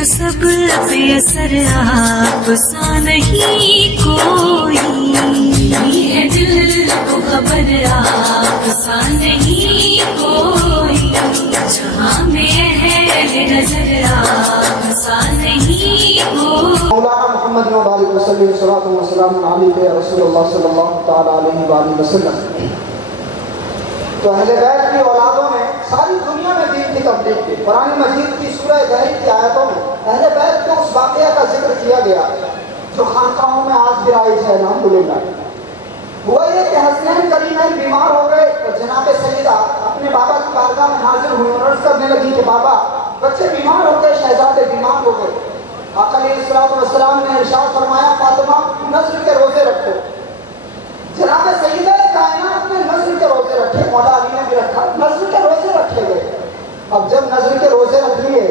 جو سب بے اثر آپ سا نہیں کوئی، ہے دل کو خبر آپ سا نہیں کوئی، جہاں میں ہے نظر آپ سا نہیں کوئی۔ مولانا محمد وعلیہ وسلم صلاۃ و سلام علیہ رسول اللہ صلی اللہ تعالیٰ علیہ وآلہ وسلم۔ تو اہل بیت کی اولادوں نے ساری دنیا میں دین کی تبلیغ کی۔ قرآن مجید کی سورہ دہر کی آیتوں میں اہل بیت کے اس واقعہ کا ذکر کیا گیا جو خانقاہوں میں آج بھی رائج ہے الحمدللہ۔ ہوا یہ کہ حسنین کریمین بیمار ہو گئے اور جناب سیدہ اپنے بابا کی بارگاہ میں حاضر ہوئی اور عرض کرنے لگی کہ بابا بچے بیمار ہو گئے، شہزادے بیمار ہو گئے۔ آقا علیہ السلام نے ارشاد فرمایا فاطمہ نذر کے روزے رکھو۔ جناب سیدہ کائنات نے نذر کے روزے رکھے، مولا علی نے بھی رکھا، نذر کے روزے رکھے گئے۔ اب جب نذر کے روزے رکھ لیے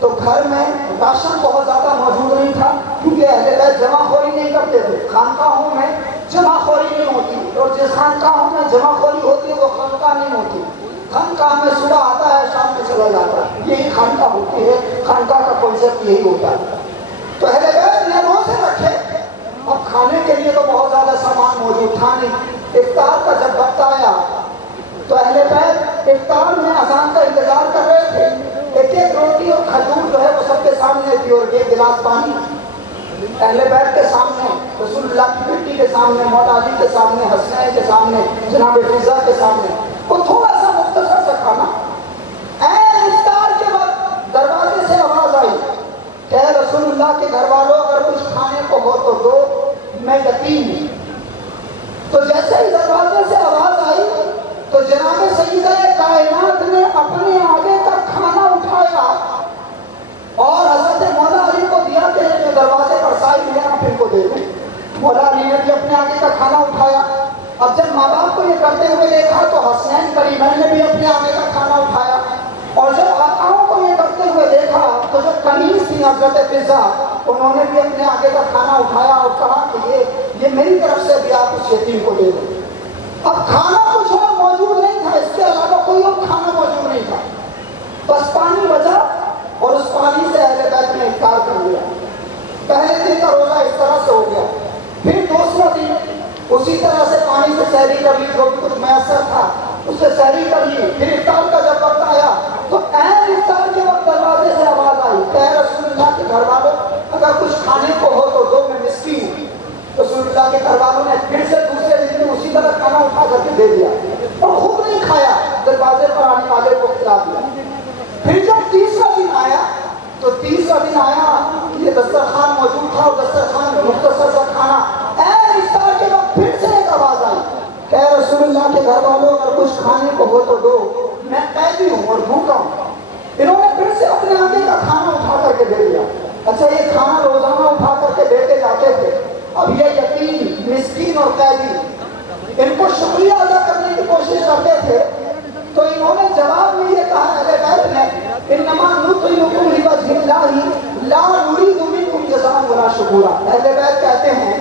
تو گھر میں راشن بہت زیادہ موجود نہیں تھا، کیونکہ اہل بیت جمع خوری نہیں کرتے تھے۔ خانقاہوں میں جمع خوری نہیں ہوتی، اور جس خانقاہوں میں جمع خوری ہوتی ہے وہ خانقاہ نہیں ہوتی۔ خانقاہ میں صبح آتا ہے شام میں چلا جاتا ہے، یہی خانقاہ ہوتی ہے، خانقاہ کا کنسیپٹ یہی ہوتا ہے۔ تو اہل بیت نے روزے رکھے۔ اب کھانے کے لیے تو بہت زیادہ سامان موجود تھا نہیں۔ افطار کا جب وقت آیا تو اہل بیت افطار میں اذان کا انتظار کر رہے تھے۔ ایک ایک روٹی اور کھجور جو ہے وہ سب کے سامنے تھی، اور ایک گلاس پانی اہل بیت کے سامنے، رسول اللہ کی بیٹی کے سامنے، مولا علی کے سامنے، حسنین کے سامنے، جناب فضا کے سامنے، وہ تھوڑا سا مختصر سا کھانا۔ اے افطار کے وقت دروازے سے آواز آئی کہ اے رسول اللہ کے گھر والوں اگر کچھ کھانے کو ہو تو دو، میں یتیم ہوں۔ تو جیسے ہی دروازے سے آواز آئی تو جناب سیدہ کائنات نے اپنے آگے کا کھانا اٹھایا اور حضرت مولا علی کو دیا کہ جو دروازے پر سائل ہے آپ ان کو دے دیں۔ مولا علی نے بھی اپنے آگے کا کھانا اٹھایا۔ اب جب ماں باپ کو یہ کرتے ہوئے دیکھا تو حسنین کریمین نے بھی اپنے آگے کا کھانا اٹھایا، اور جب آقاؤں کو یہ کرتے ہوئے دیکھا تو جو کنیز تھی حضرت فضا انہوں نے بھی اپنے آگے کا کھانا اٹھایا اور کہا کہ یہ میری طرف سے بھی آپ اس یتیم کو دے دیں۔ اب کھانا کچھ اور موجود نہیں تھا، اس کے علاوہ کوئی اور کھانا موجود نہیں تھا، بس پانی بچا، اور اس پانی سے اہل بیت نے افطار کر لیا۔ پہلے دن کا روزہ اس طرح سے ہو گیا، پھر دوسرا دن اسی طرح سے پانی سے سحری کر لی، جو بھی کچھ میسر تھا اس سے سحری کر لی۔ پھر افطار کا جب وقت آیا تو عین افطار کے وقت دروازے سے آواز آئی کہ اے رسول اللہ کے گھر والوں اگر کچھ کھانے کو ہو تو دو، میں مسکین ہوں۔ رسول اللہ کے گھر والوں نے پھر سے دوسرے دن میں اسی طرح کھانا اٹھا کر کے دے دیا، اور خود نہیں کھایا، دروازے پر آنے والے کو کھلا دیا۔ پھر جب تیسرا دن آیا تو تیسرا دن آیا، یہ دسترخوان موجود تھا، اور دسترخوان میں مختصر سا کھانا۔ عین افطار کے وقت پھر سے ایک آواز آئی کہ اے رسول اللہ کے گھر والوں اگر کچھ کھانے کو ہو تو دو، میں قیدی ہوں اور بھوکا ہوں۔ انہوں نے پھر سے اپنے آگے کا کھانا اٹھا کر کے دے دیا۔ اچھا یہ کھانا روزانہ اٹھا کر کے دیتے جاتے تھے، اب یہ یتیم، مسکین اور قیدی ان کو شکریہ ادا کرنے کی کوشش کرتے تھے، تو انہوں نے جواب میں یہ کہا اہل بیت نے انما نطعمکم لوجہ اللہ لا نرید منکم جزاء ولا شکورا۔ اہل بیت کہتے ہیں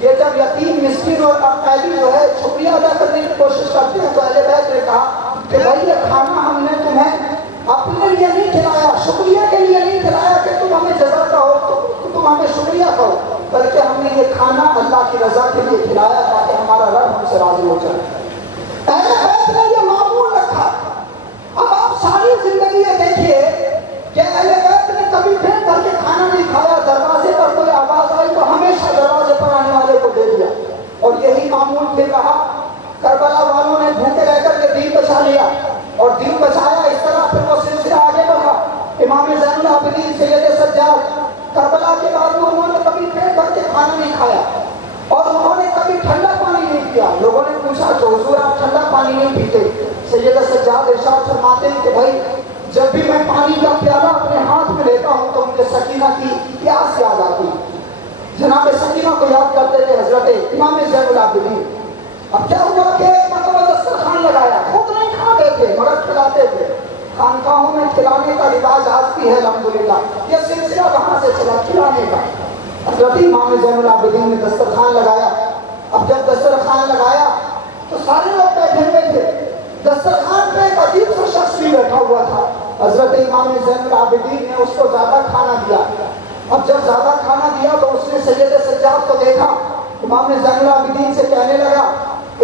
یہ جب یتیم، مسکین اور قیدی جو ہے شکریہ ادا کرنے کی کوشش کرتے ہیں تو اہل بیت نے کہا کہ بھائی یہ کھانا ہم نے تمہیں اپنے لیے نہیں کھلایا، شکریہ کے لیے نہیں کھلایا کہ تم ہمیں جزا کہو، تم ہمیں شکریہ کہو، بلکہ ہم نے یہ کھانا اللہ کی رضا کے لیے کھلایا تاکہ ہمارا رب ہم سے راضی ہو جائے۔ اہل بیت نے یہ معمول رکھا۔ اب آپ ساری زندگی یہ دیکھیے کہ اہل بیت نے کبھی پھر کر کے کھانا نہیں کھایا، دروازے پر کوئی آواز آئی تو ہمیشہ دروازے پر آنے والے کو دے دیا، اور یہی معمول پھر رہا۔ کربلا والوں نے بھوکے رہ کر کے دین بچا لیا، اور دین بچایا اس طرح پھر وہ سلسلہ آگے بڑھا۔ امام زین العابدین سید سجاد کربلا کے بعد میں انہوں نے کبھی پیٹ بھر کے کھانا نہیں کھایا، اور انہوں نے کبھی ٹھنڈا پانی نہیں پیا۔ لوگوں نے پوچھا کہ حضور آپ ٹھنڈا پانی نہیں پیتے؟ سید سجاد ارشاد فرماتے ہیں کہ بھائی جب بھی میں پانی کا پیالہ اپنے ہاتھ میں لیتا ہوں تو مجھے سکینہ کی پیاس یاد آتی ہے۔ جناب سکینہ کو یاد کرتے تھے حضرت امام زین العابدین۔ اب کیا ہوا کہ ایک مرتبہ دسترخوان لگایا، خود نہیں کھاتے تھے مگر کھلاتے تھے۔ خانقاہوں میں کھلانے کا رواج آج بھی ہے الحمدللہ، یہ سلسلہ وہاں سے چلا کھلانے کا۔ حضرت امام زین العابدین نے دسترخوان لگایا۔ اب جب دسترخوان لگایا تو سارے لوگ بیٹھے ہوئے تھے، دسترخوان پہ ایک عجیب سا شخص بھی بیٹھا ہوا تھا۔ حضرت امام زین العابدین نے اس کو زیادہ کھانا دیا. اب جب زیادہ کھانا دیا تو اس نے سید سجاد کو دیکھا. امام زین العابدین سے کہنے لگا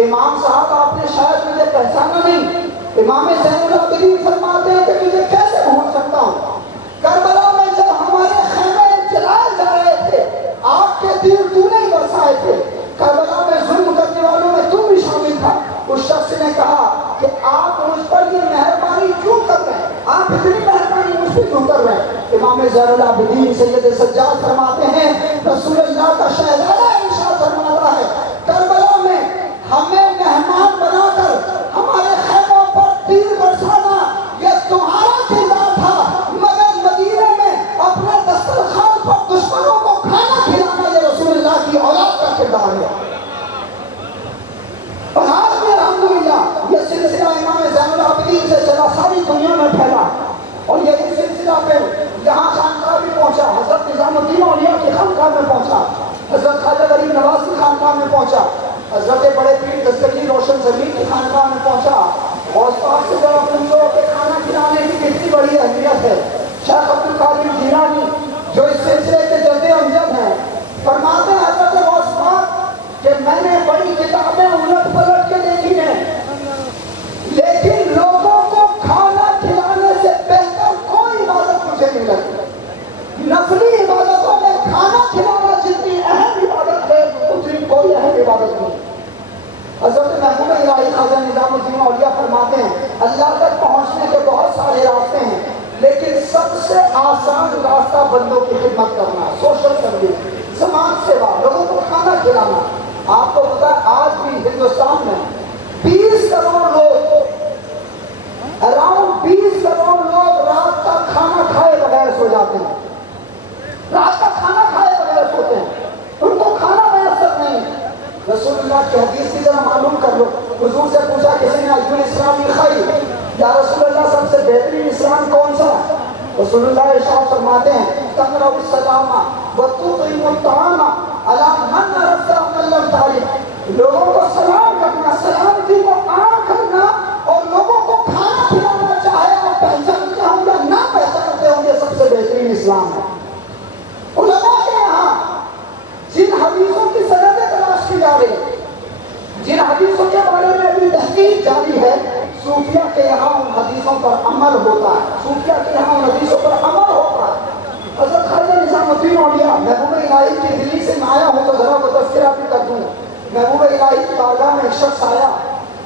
امام صاحب آپ نے شاید مجھے پہچانا نہیں. امام زین العابدین فرماتے ہیں کہ تجھے کیسے بھول سکتا ہوں؟ کربلا میں جب ہمارے خیمے جلائے جا رہے تھے آگ کے تیر تو نے برسائے تھے. کربلا میں ظلم کرنے والوں میں تو بھی شامل تھا. اس شخص نے کہا کہ آپ مجھ پر یہ مہربانی کیوں کر رہے ہیں؟ آپ اتنی مہربانی مجھ پر کیوں کر رہے ہیں؟ امام زین العابدین سید سجاد فرماتے ہیں رسول اللہ کا شہزادہ ارشاد فرما رہا ہے کربلا میں ہمیں مہمان بنا کر ہمارے خیموں پر تیر برسانا یہ تمہارا کردار تھا، مگر مدینے میں اپنے دسترخوان پر دشمنوں کو کھانا کھلانا یہ رسول اللہ کی اولاد کا کردار ہے. اور آج بھی الحمدللہ یہ سلسلہ امام زین العابدین سے چلا ساری دنیا میں پھیلا اور یہ سلسلہ پھر یہاں خانقاہ بھی پہنچا. حضرت نظام الدین اولیاء کی خانقاہ میں پہنچا، حضرت خواجہ غریب نواز کی خانقاہ میں پہنچا، حضرت بڑے پیر دستگیر روشن زمین کی خانقاہ میں پہنچا. اور پاک سے جب پوچھو کہ کھانا کھلانے کی کتنی بڑی اہمیت ہے. شیخ عبد القادر جیلانی جو اس سلسلے کے جد امجد ہیں فرماتے ہیں حضرت غوث پاک کہ میں نے بڑی کتابیں الٹ پلٹ کے دیکھی ہیں لیکن لوگوں کو کھانا کھلانے سے بہتر کوئی عبادت مجھے نہیں لگتی. نفلی عبادتوں میں کھانا کھلانا جتنی اہم عبادت ہے اتنی کوئی اہم عبادت نہیں. حضرت محبوب الہی خواجہ نظام الدین اولیاء فرماتے ہیں اللہ تک پہنچنے کے بہت سارے راستے ہیں لیکن سب سے آسان راستہ بندوں کی خدمت کرنا، سوشل سروس، سماج سیوا، لوگوں کو کھانا کھلانا. آپ کو پتا ہے آج بھی ہندوستان میں 20 کروڑ لوگ، اراؤنڈ 20 کروڑ لوگ رات کا کھانا کھائے بغیر سو جاتے ہیں. رات کا کھانا کھائے بغیر سوتے ہیں، ان کو کھانا میسر نہیں. رسول اللہ کی حدیث کی ذرا معلوم کر لو. حضور سے پوچھا کسی نے ایو الاسلام خیر، یا رسول اللہ سب سے بہترین اسلام کون سا؟ رسول اللہ ارشاد فرماتے ہیں تقرأ السلام وتطعم الطعام علی من عرفت ومن لم تعرف. لوگوں کو سلام کرنا، سلامتی کو عام کرنا اور لوگوں کو کھانا کھلانا چاہے آپ پہچانتے ہوں یا نہ پہچانتے ہوں یہ سب سے بہترین اسلام ہے. علماء کے یہاں جن حدیثوں کی سندیں تلاش کی جا رہی ہے، جن حدیثوں کے بارے میں ابھی تحقیق جاری ہے، صوفیہ کے یہاں ان حدیثوں پر عمل ہوتا ہے. صوفیہ کے یہاں ان حدیثوں پر عمل ہوتا ہے. حضرت خواجہ نظام الدین اولیاء محبوب الہی کی دلی سے میں آیا ہوں تو ذرا وہ تذکرہ بھی کر دوں. محبوب الہی کی بارگاہ میں ایک شخص آیا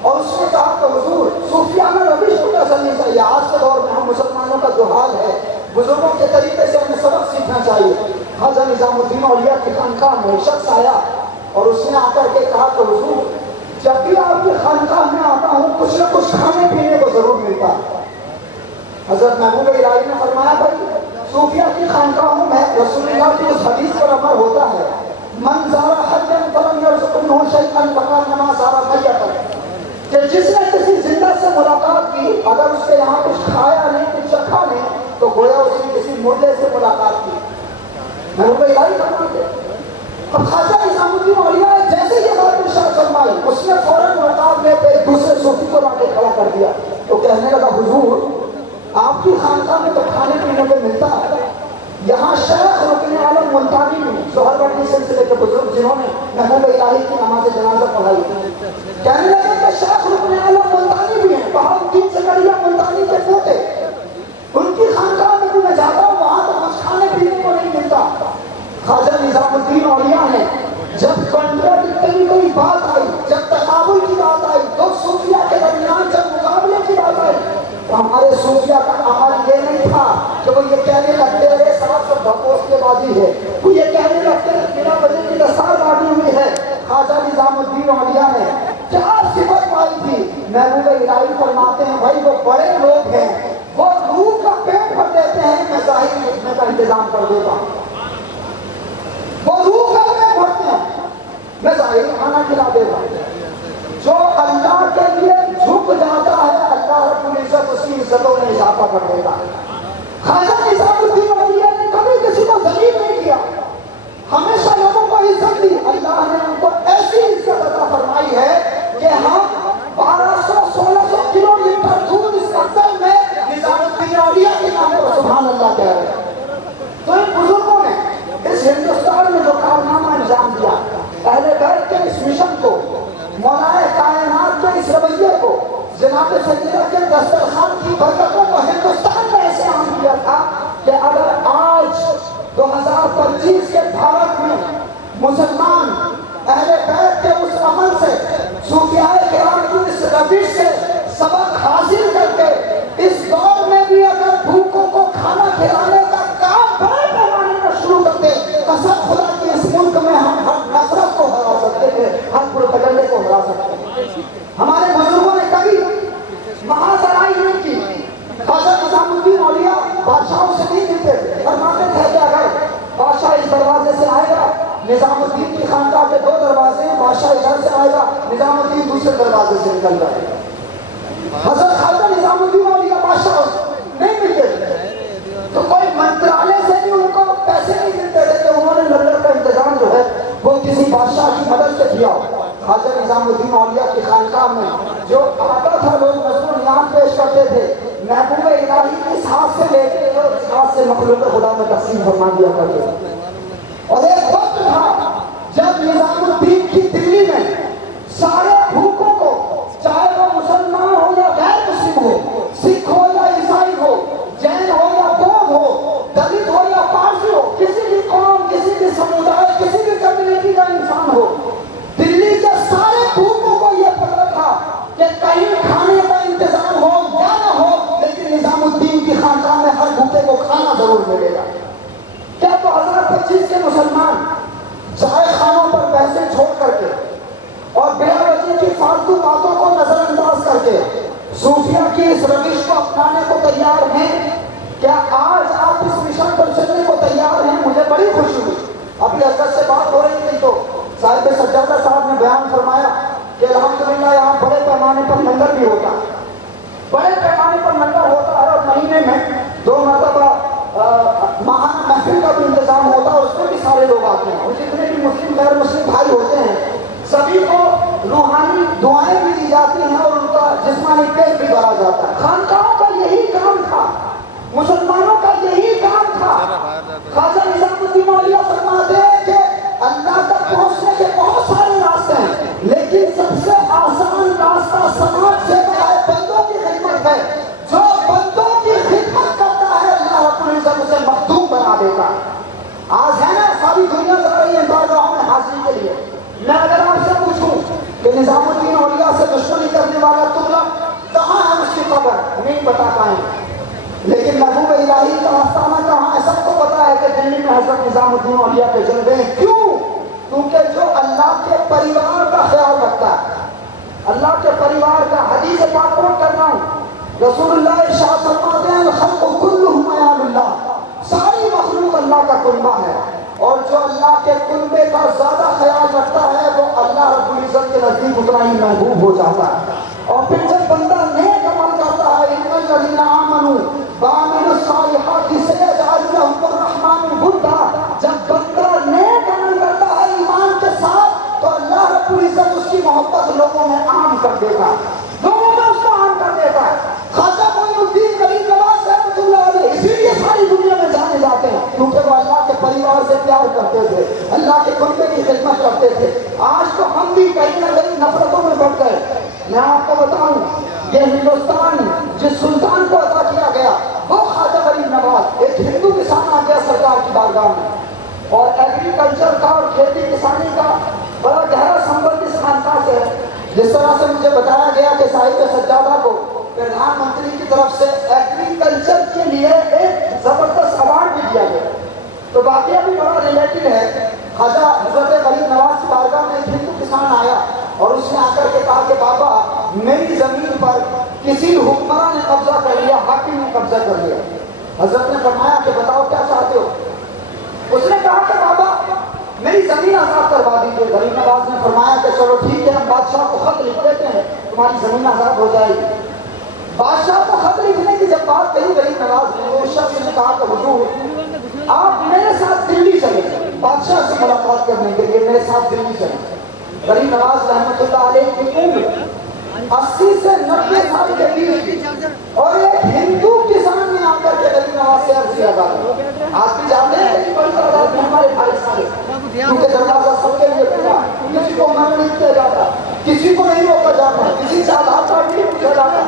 اور اس نے کہا کہ حضور صوفیانہ روش کو چلنی چاہیے. آج کے دور میں ہم مسلمانوں کا جو حال ہے بزرگوں کے طریقے سے ہمیں سبق سیکھنا چاہیے. خواجہ نظام الدین اولیاء کی خانقاہ میں ایک شخص آیا اور اس نے آ کر کے کہا کہ حضور جب بھی آپ کی خانقاہ میں آتا ہوں کچھ نہ کچھ کھانے پینے کو ضرور ملتا ہے. حضرت محبوب الہی نے فرمایا بھائی صوفیہ کی خانقاہوں میں رسول اللہ کی اس حدیث پر عمل ہوتا ہے من زارا حجا فلم یرزقہ شیئا فکانما زارا میتا، کہ جس نے کسی زندہ سے ملاقات کی اگر اس کے یہاں کچھ کھایا نہیں کچھ چکھا نہیں تو گویا اس نے کسی مردے سے ملاقات کی. محبوب الہی فرماتے اب خواجہ نظام الدین اولیاء جیسے یہ بات ارشاد فرمائی اس نے فوراً مقابلے پہ ایک دوسرے صوفی کو لا کے کھڑا کر دیا تو کہنے لگا حضور آپ کی خانقاہ میں تو کھانے پینے کو ملتا ہے، یہاں شیخ رکن عالم ملتانی میں سہروردی سلسلے کے بزرگ جنہوں نے محبوب الہی کی نماز جنازہ پڑھائی کہنے لگا کہ شیخ رکن عالم ملتانی بھی ہیں، بہاؤالدین زکریا ملتانی کے پوتے، ان کی خانقاہ میں بھی میں جاتا ہوں وہاں تو کچھ کھانے پینے کو نہیں ملتا. خواجہ نظام الدین اولیاء نے جب کنٹراڈکٹری کوئی بات آئی، جب تقابل کی بات آئی، دو صوفیہ کے درمیان جب مقابلے کی بات آئی تو ہمارے صوفیہ کا عمل یہ نہیں تھا کہ وہ یہ کہنے لگتے رہے صاحب سب بکوس کے بازی ہے، وہ یہ کہنے لگتے رہے بنا وجہ کی دستار باندھی ہوئی ہے. خواجہ نظام الدین اولیاء نے کیا صفت پائی تھی؟ محبوب الہی فرماتے ہیں بھائی وہ بڑے لوگ ہیں، وہ روح کا پیٹ بھر دیتے ہیں، میں ظاہر لکھنے کا انتظام کر دیتا ہوں. وہ روح کا پیٹ بھرتے ہیں، میں ظاہر کھانا کھلا دیتا ہوں. جو اللہ کے لیے جھک جاتا ہے اللہ رب العزت اس کی عزتوں میں اضافہ کر دیتا ہے. خواجہ نظام الدین اولیاء نے کبھی کسی کو ذلیل نہیں کیا، ہمیشہ لوگوں کو عزت دی. اللہ نے ان کو ایسی عزت عطا فرمائی ہے کہ ہم 1200-1600 کلومیٹر دور اس مقدم میں نظام الدین اولیاء اس رویے کو جناب سیدہ کے دسترخوان کی برکتوں کو ہندوستان میں ایسے عام کیا تھا کہ اگر آج 2025 کے بھارت میں مسلمان اہل بیت کے اس عمل سے صوفیاء کرام کی اس روش سے سبق حاصل کر کے اس دور میں بھی اگر بھوکوں کو کھانا کھلانے کا کام بڑے پیمانے پر شروع کرتے قسم خدا کی اس ملک میں ہم ہر نفرت کو ہرا سکتے تھے، ہر پروپیگنڈے کو ہرا سکتے تھے۔ ہمارے بزرگوں نے کبھی مہاسرائی نہیں کی۔ خواجہ نظام الدین اولیاء بادشاہوں سے نہیں ملتے تھے، فرماتے تھے کہ اگر بادشاہ اس دروازے سے آئے گا، نظام الدین کی خانقاہ کے 2 دروازے ہیں، بادشاہ ادھر سے آئے گا، نظام الدین دوسرے دروازے سے نکل جائے گا۔ حضرت خواجہ نظام الدین اولیاء بادشاہ نہیں ملتے تھے، تو کوئی منترالے سے بھی ان کو پیسے نہیں ملتے تھے کہ انہوں نے لنگر کا انتظام جو ہے وہ کسی بادشاہ کی مدد سے کیا ہو۔ خواجہ نظام الدین اولیاء کی خانقاہ میں جو آتا تھا لوگ نذر و نیاز پیش کرتے تھے، محبوب الہی اس ہاتھ سے لے کے اس ہاتھ سے مخلوق خدا میں تقسیم فرما دیا کرتے تھے۔ اور ایک وقت تھا جب نظام الدین کی دلی میں سارے بھوکوں کو، چاہے وہ مسلمان ہو یا غیر مسلم ہو، سکھ ہو یا عیسائی ہو، جین ہو یا بودھ ہو، دلت ہو یا پارسی ہو، کسی بھی قوم، کسی بھی سمودائے، کسی بھی کمیونٹی کا انسان ہو، دلی کے سارے بھوکوں کو یہ پتہ تھا کہ کہیں کھانے کا انتظام ہو یا نہ ہو، لیکن نظام الدین کی خانقاہ میں ہر بھوکے کو کھانا ضرور ملے گا۔ کیا 2025 کے مسلمان چائے خانوں پر پیسے چھوڑ کر کے اور بے وجہ کی فالتو باتوں کو نظر انداز کر کے صوفیہ کی اس روش کو اپنانے کو تیار ہیں؟ کیا آج آپ اس مشن پر چلنے کو تیار ہیں؟ مجھے بڑی خوشی ہوئی، ابھی حضرت سے بات ہو رہی تھی تو صاحب سجادہ صاحب نے بیان فرمایا کہ الحمدللہ یہاں بڑے پیمانے پر لنگر بھی ہوتا ہے، بڑے پیمانے پر لنگر ہوتا ہے، اور مہینے میں 2 مرتبہ ماہانہ محفل کا بھی انتظام ہوتا ہے، اس میں بھی سارے لوگ آتے ہیں، اور جتنے بھی مسلم غیر مسلم بھائی ہوتے ہیں سبھی کو روحانی دعائیں بھی دی جاتی ہیں اور ان کا جسمانی پیٹ بھی بھرا جاتا ہے۔ خانقاہوں کا یہی کام تھا، مسلمانوں کا یہی کام تھا۔ خواجہ نظام الدین اولیاء فرماتے ہیں کہ اللہ تک پہنچنے کے بہت سارے راستے ہیں، لیکن سب سے آسان راستہ سماج سے بندوں کی خدمت ہے۔ جو بندوں کی خدمت کرتا ہے اللہ رب العزت اسے مخدوم بنا دیتا ہے۔ آج ہے نا ساری دنیا جا رہی ہے بارگاہوں میں حاضری کے لیے، میں اگر آپ سے پوچھوں کہ نظام الدین اولیاء سے دشمنی کرنے والا تغلق کہاں ہے، اس کی قبر نہیں بتا پائیں، لیکن محبوب الہی کا آستانہ کہاں ہے سب کو پتا ہے کہ دلی میں حضرت نظام الدین اولیاء کے جلوے ہیں۔ کیوں؟ کیونکہ جو اللہ کے پریوار کا خیال رکھتا ہے، اللہ کے پریوار کا، حدیث پاک کوٹ کر رہا ہوں، رسول اللہ ارشاد فرماتے ہیں الخلق کلہم عیال اللہ، ساری مخلوق اللہ کا کنبہ ہے، اور جو اللہ کے کنبے کا زیادہ خیال رکھتا ہے وہ اللہ رب العزت کے نزدیک اتنا ہی محبوب ہو جاتا ہے۔ اور پھر جب بندہ نیک عمل کرتا ہے، ان الذین آمنوا وعملوا الصالحات سیجعل لهم الرحمن ودا، جب بندہ نیک عمل کرتا ہے ایمان کے ساتھ تو اللہ رب العزت اس کی محبت لوگوں میں عام کر دیتا ہے، لوگوں میں اس کو عام کر دیتا ہے۔ خواجہ معین الدین غریب نواز رحمۃ اللہ علیہ اسی لیے ساری دنیا میں جانے جاتے ہیں کیونکہ وہ اللہ کے پریوار سے پیار کرتے تھے، اللہ کے کنبے کی خدمت کرتے تھے۔ آج تو ہم بھی کہیں نہ کہیں نفرتوں میں بڑھ گئے۔ میں آپ کو بتاؤں یہ ہندوستان جس سلطان کو عطا کیا گیا وہ خواجہ غریب نواز، ایک ہندو کسان آ گیا سرکار کی بارگاہ میں، اور ایگریکلچر کا اور کھیتی کسانی کا بڑا گہرا سمبند اس خانقاہ سے ہے۔ جس طرح سے مجھے بتایا گیا کہ صاحب سجادہ کو پردھان منتری کی طرف سے ایگریکلچر کے لیے ایک زبردست ایوارڈ بھی دیا گیا، تو واقعہ بھی بڑا ریلیٹڈ ہے۔ خواجہ حضرت غریب نواز کی بارگاہ میں ایک ہندو کسان آیا اور اس نے آ کر کے کہا کہ بابا میری زمین پر کسی حکمراں نے قبضہ کر لیا، حاکم نے قبضہ کر لیا۔ حضرت نے فرمایا کہ بتاؤ کیا چاہتے ہو؟ اس نے کہا کہ بابا میری زمین آزاد کروا دیجیے۔ غریب نواز نے فرمایا کہ چلو ٹھیک ہے، ہم بادشاہ کو خط لکھ دیتے ہیں، تمہاری زمین آزاد ہو جائے گی۔ بادشاہ کو خط لکھنے کی جب بات کہی غریب نواز نے، وہ شخص نے کہا کہ حضور آپ میرے ساتھ دلی چلیں، بادشاہ سے ملاقات کرنے کے لیے میرے ساتھ دلی چلیں۔ غریب نواز رحمۃ اللہ علیہ کی عمر 80 سے 90 سال کے بیچ، اور ایک ہندو کسان نے آ کر کے غریب نواز سے عرض لگا دی۔ آج بھی جانتے ہیں کہ بڑی تعداد میں ہمارے بھائی سارے، کیونکہ دروازہ سب کے لیے کھلا ہے، کسی کو منع نہیں کیا جاتا، کسی کو نہیں روکا جاتا، کسی کسی سے آدھار کارڈ نہیں پوچھا جاتا،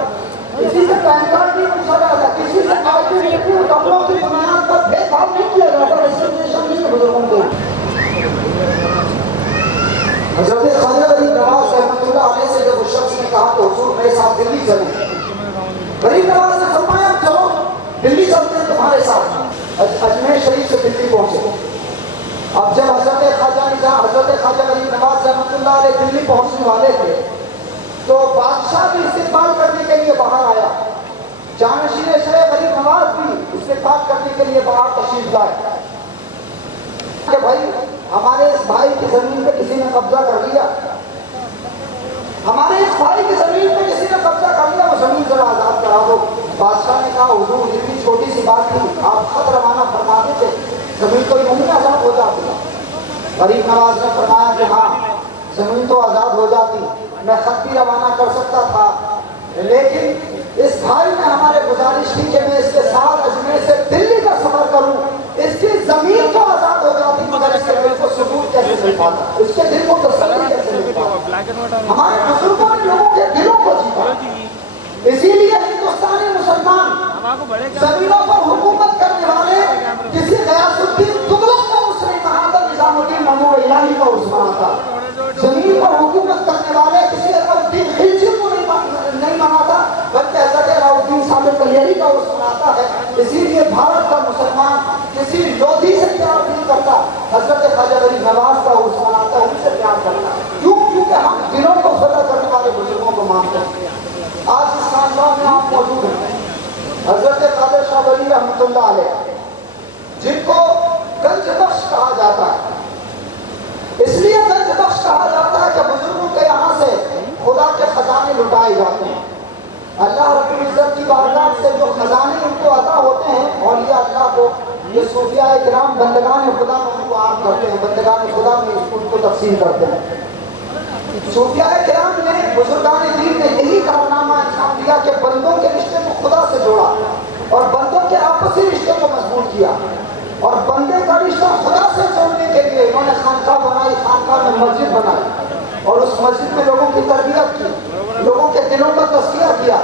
کسی سے پین کارڈ نہیں پوچھا جاتا، کسی سے کپڑوں کی بنیاد پر بھید بھاؤ نہیں کیا جاتا، ڈسکریمنیشن نہیں ہے بزرگوں کو۔ حضرت خواجہ غریب نواز رحمۃ اللہ علیہ سے جب اس شخص نے کہا کہ حضور میرے ساتھ دلی چلیں، غریب نواز نے فرمایا چلو دلی چلتے ہیں تمہارے ساتھ۔ اجمیر شریف سے دلی پہنچے۔ اب جب حضرت خواجہ غریب نواز رحمۃ اللہ علیہ دلی پہنچنے والے تھے تو بادشاہ بھی استقبال کرنے کے لیے باہر آیا، جانشین شرع غریب نواز بھی استقبال کرنے کے لیے باہر تشریف لائے کہ بھائی ہمارے اس بھائی کی زمین پہ کسی نے قبضہ کر لیا، ہمارے اس بھائی کی زمین پہ کسی نے قبضہ کر لیا، وہ زمین ذرا آزاد کرا دو۔ بادشاہ نے کہا حضور اتنی چھوٹی سی بات تھی، آپ خط روانہ فرما دیتے زمین تو یوں ہی آزاد ہو جاتی۔ غریب نواز نے فرمایا کہ ہاں زمین تو آزاد ہو جاتی، میں خط بھی روانہ کر سکتا تھا، لیکن اس بھائی نے ہمارے گزارش کی کہ میں اس کے ساتھ اجمیر سے دلی کا سفر کروں، اس کی زمین تو آزاد ہو جاتی مگر اس کے دل کو سکون کیسے مل پاتا، اس کے دل کو تسلی کیسے مل پاتا۔ ہمارے بزرگوں نے لوگوں کے دلوں کو جیتا، اسی لیے ہندوستانی مسلمان زمینوں پر حکومت کرنے والے کسی غیاث الدین تغلق کو اس نے کہا تھا، نظام الدین محمود الہی کو اس بنا تھا۔ زمین پر حکومت کرنے والے کسی الدین خلجی کو نہیں مناتا بلکہ حضرت علاؤدین صابر کلیری کا اس مناتا ہے۔ اسی لیے بھارت کا مسلمان کسی لودھی سے پیار نہیں کرتا، حضرت خواجہ غریب نواز کا اس مناتا ہے، ان سے پیار کرتا ہے۔ کیوں؟ کیونکہ ہم دلوں کو فتح کرنے والے بزرگوں کو مانتے ہیں۔ آج اس خاندان میں آپ موجود ہیں، حضرت قادر شاہ ولی رحمۃ اللہ علیہ، جن کو گنج بخش کہا جاتا ہے۔ اس لیے گنج بخش کہا جاتا ہے کہ بزرگوں کے یہاں سے خدا کے خزانے لٹائے جاتے ہیں۔ اللہ رب العزت کی بارگاہ سے جو خزانے ان کو عطا ہوتے ہیں، اولیاء اللہ کو، یہ صوفیاء کرام بندگان خدا میں ان کو عام کرتے ہیں، بندگان خدا میں ان کو تقسیم کرتے ہیں۔ صوفیاء کرام نے، بزرگان دین نے یہی کارنامہ انجام دیا کہ بندوں کے رشتے کو خدا سے جوڑا اور بندوں کے آپسی رشتے کو مضبوط کیا، اور بندے کا رشتہ خدا سے جوڑنے کے لیے انہوں نے خانقاہ بنائی، خانقاہ میں مسجد بنائی اور اس مسجد میں لوگوں کی تربیت کی، لوگوں کے دلوں کا تزکیہ کیا،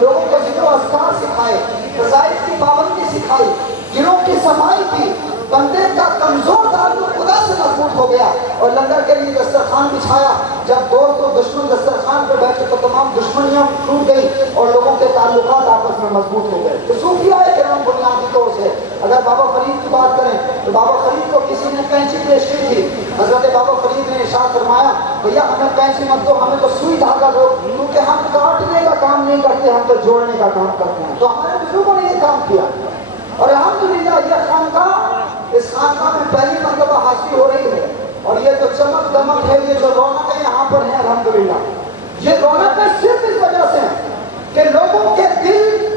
لوگوں کو ذکر و اذکار سکھائے، فضائل کی پابندی سکھائی، دلوں کی صفائی کی، بندے کا کمزور تعلق خدا سے مضبوط ہو گیا اور لنگر کے لیے دسترخوان بچھایا۔ جب دوست و دشمن دسترخوان پر بیٹھے تو تمام دشمنیاں ٹوٹ گئی اور لوگوں کے تعلقات آپس میں مضبوط ہو گئے۔ تو صوفیاء کرام بنیادی طور سے اگر بابا فرید کی بات کریں تو بابا فرید کو کسی نے کینچی پیش کی تھی، حضرت بابا فرید نے ارشاد فرمایا بھیا ہمیں کینچی مت دو، ہمیں تو سوئی دھاگا دو، کیونکہ ہم کاٹنے کا کام نہیں کرتے، ہم تو جوڑنے کا کام کرتے ہیں۔ تو ہمارے بزرگوں نے یہ کام کیا اور الحمدللہ یہ خانقاہ، اس خانقاہ میں پہلی مرتبہ حاضری ہو رہی ہے اور یہ جو چمک دمک ہے، یہ جو رونقیں یہاں پر ہیں، الحمدللہ یہ رونقیں صرف اس وجہ سے ہیں کہ لوگوں کے دل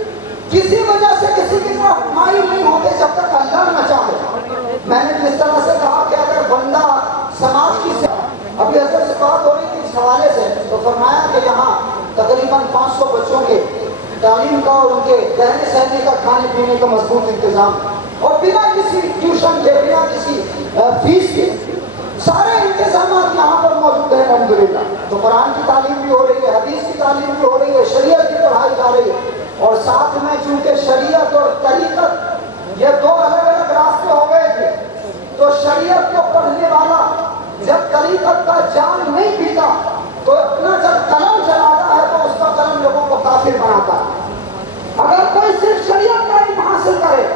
کسی وجہ سے کسی کی طرف مائل نہیں ہوتے جب تک اللہ نہ چاہے۔ میں نے جس طرح سے کہا کہ اگر بندہ سماج کی ابھی حضرت سے بات ہو رہی تھی اس حوالے سے، تو فرمایا کہ یہاں تقریباً 500 بچوں کے تعلیم کا اور ان کے رہنے سہنے کا، کھانے پینے کا مضبوط انتظام اور بنا کسی ٹیوشن کے، بنا کسی فیس کے سارے انتظامات یہاں پر موجود ہیں الحمدللہ۔ تو قرآن کی تعلیم بھی ہو رہی ہے، حدیث کی تعلیم بھی ہو رہی ہے، شریعت کی پڑھائی جا رہی ہے، اور ساتھ میں چونکہ شریعت اور طریقت یہ دو الگ الگ راستے ہو گئے تھے، تو شریعت کو پڑھنے والا جب طریقت کا جام نہیں پیتا تو اپنا جب قلم چلاتا ہے تو اس کا قلم لوگوں کو کافر بناتا ہے۔ اگر کوئی صرف شریعت کا علم حاصل کرے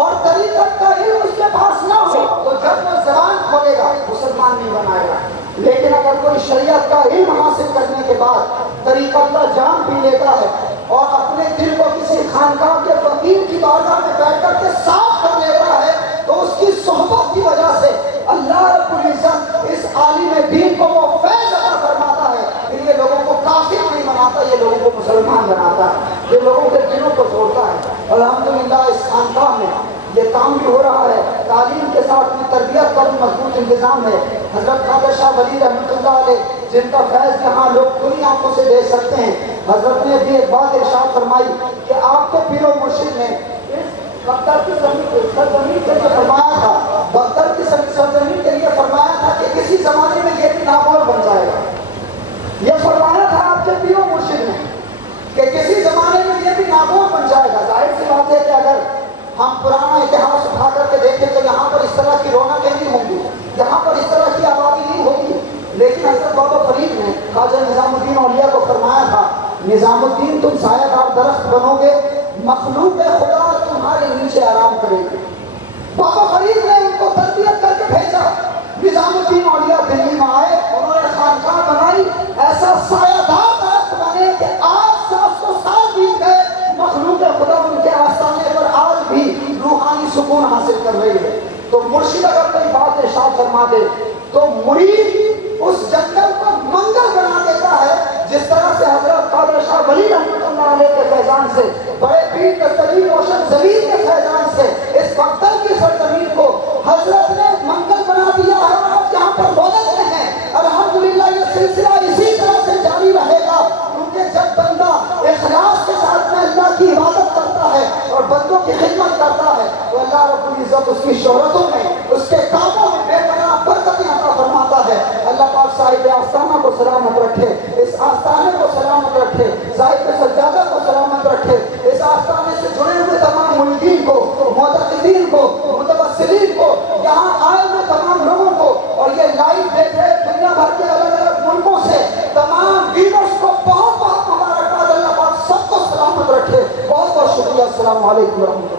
اور طریقت کا علم اس کے پاس نہ ہو تو جب وہ زبان کھولے گا مسلمان نہیں بنائے گا، لیکن اگر کوئی شریعت کا علم حاصل کرنے کے بعد طریقت کا جام پی لیتا ہے اور اپنے دل کو کسی خانقاہ کے فقیر کی بارگاہ میں بیٹھ کر کے صاف کر لیتا ہے تو اس کی صحبت کی وجہ سے اللہ رب العزت اس عالم دین کو وہ فیض عطا فرماتا ہے، پھر یہ لوگوں کو کافر نہیں بناتا، یہ لوگوں کو مسلمان بناتا ہے، یہ لوگوں کے دلوں کو جوڑتا ہے۔ الحمدللہ اس خانقاہ میں یہ کام بھی ہو رہا ہے، تعلیم کے ساتھ میں تربیت کا بھی مضبوط انتظام ہے۔ حضرت قادر شاہ ولی رحمۃ اللہ علیہ جن کا فیض یہاں لوگ کھلی آنکھوں سے دیکھ سکتے ہیں، حضرت نے بھی ایک بات ارشاد فرمائی کہ آپ کے پیر و مرشد نے بختر کی سرزمین کے لیے فرمایا تھا، بختر کی سرزمین کے لیے فرمایا تھا کہ کسی زمانے میں یہ بھی نامور بن جائے گا، یہ فرمایا تھا آپ کے پیر و مرشد طرح کی رونقیں نہیں ہوں گی، یہاں پر اس طرح کی آبادی نہیں ہوگی. لیکن حضرت بابا فرید نے خواجہ نظام الدین اولیاء کو فرمایا تھا، نظام الدین تم سایہ دار درخت بنو گے، مخلوق خدا تمہارے نیچے آرام کرے گی. بابا فرید نے ان کو تربیت کر کے بھیجا. نظام الدین اولیاء دلی میں آئے، انہوں نے خانقاہ بنائی، ایسا سایہ دار درخت بنے کہ آج 700 سال بیت گئے، مخلوق خدا ان کے آستانے پر آج بھی روحانی سکون حاصل کر رہی ہے. تو مرشد اگر کوئی بات ارشاد فرما دے تو مرید اس جنگل کو منگل بنا دیتا ہے، جس طرح سے حضرت قادر شاہ ولی رحمۃ اللہ علیہ کے فیضان سے، بڑے پیر دستگیر روشن زمین کے فیضان سے اس بختر کی سرزمین کو حضرت نے منگل بنا دیا ہے. اور آپ یہاں پر بولتے ہیں الحمدللہ یہ سلسلہ اسی طرح سے جاری رہے گا، کیونکہ جب بندہ اخلاص کے ساتھ میں اللہ کی عبادت کرتا ہے اور بندوں کی خدمت کرتا ہے تو اللہ رب العزت اس کی شہرتوں میں، اس کے کاموں میں بے پناہ برکتیں عطا فرماتا ہے. اللہ پاک صاحب آستانہ کو سلامت رکھے، اس آستانے کو سلامت رکھے، صاحب سجادہ کو سلامت رکھے، اس آستانے سے جڑے ہوئے تمام ملکین کو، معتقدین کو، متوسلین کو، یہاں آئے ہوئے تمام لوگوں کو، اور یہ لائیو دیکھ رہے دنیا بھر کے الگ الگ ملکوں سے تمام ویورز کو بہت بہت مبارکباد. اللہ پاک سب کو سلامت رکھے. بہت بہت شکریہ. السلام علیکم ورحمۃ اللہ.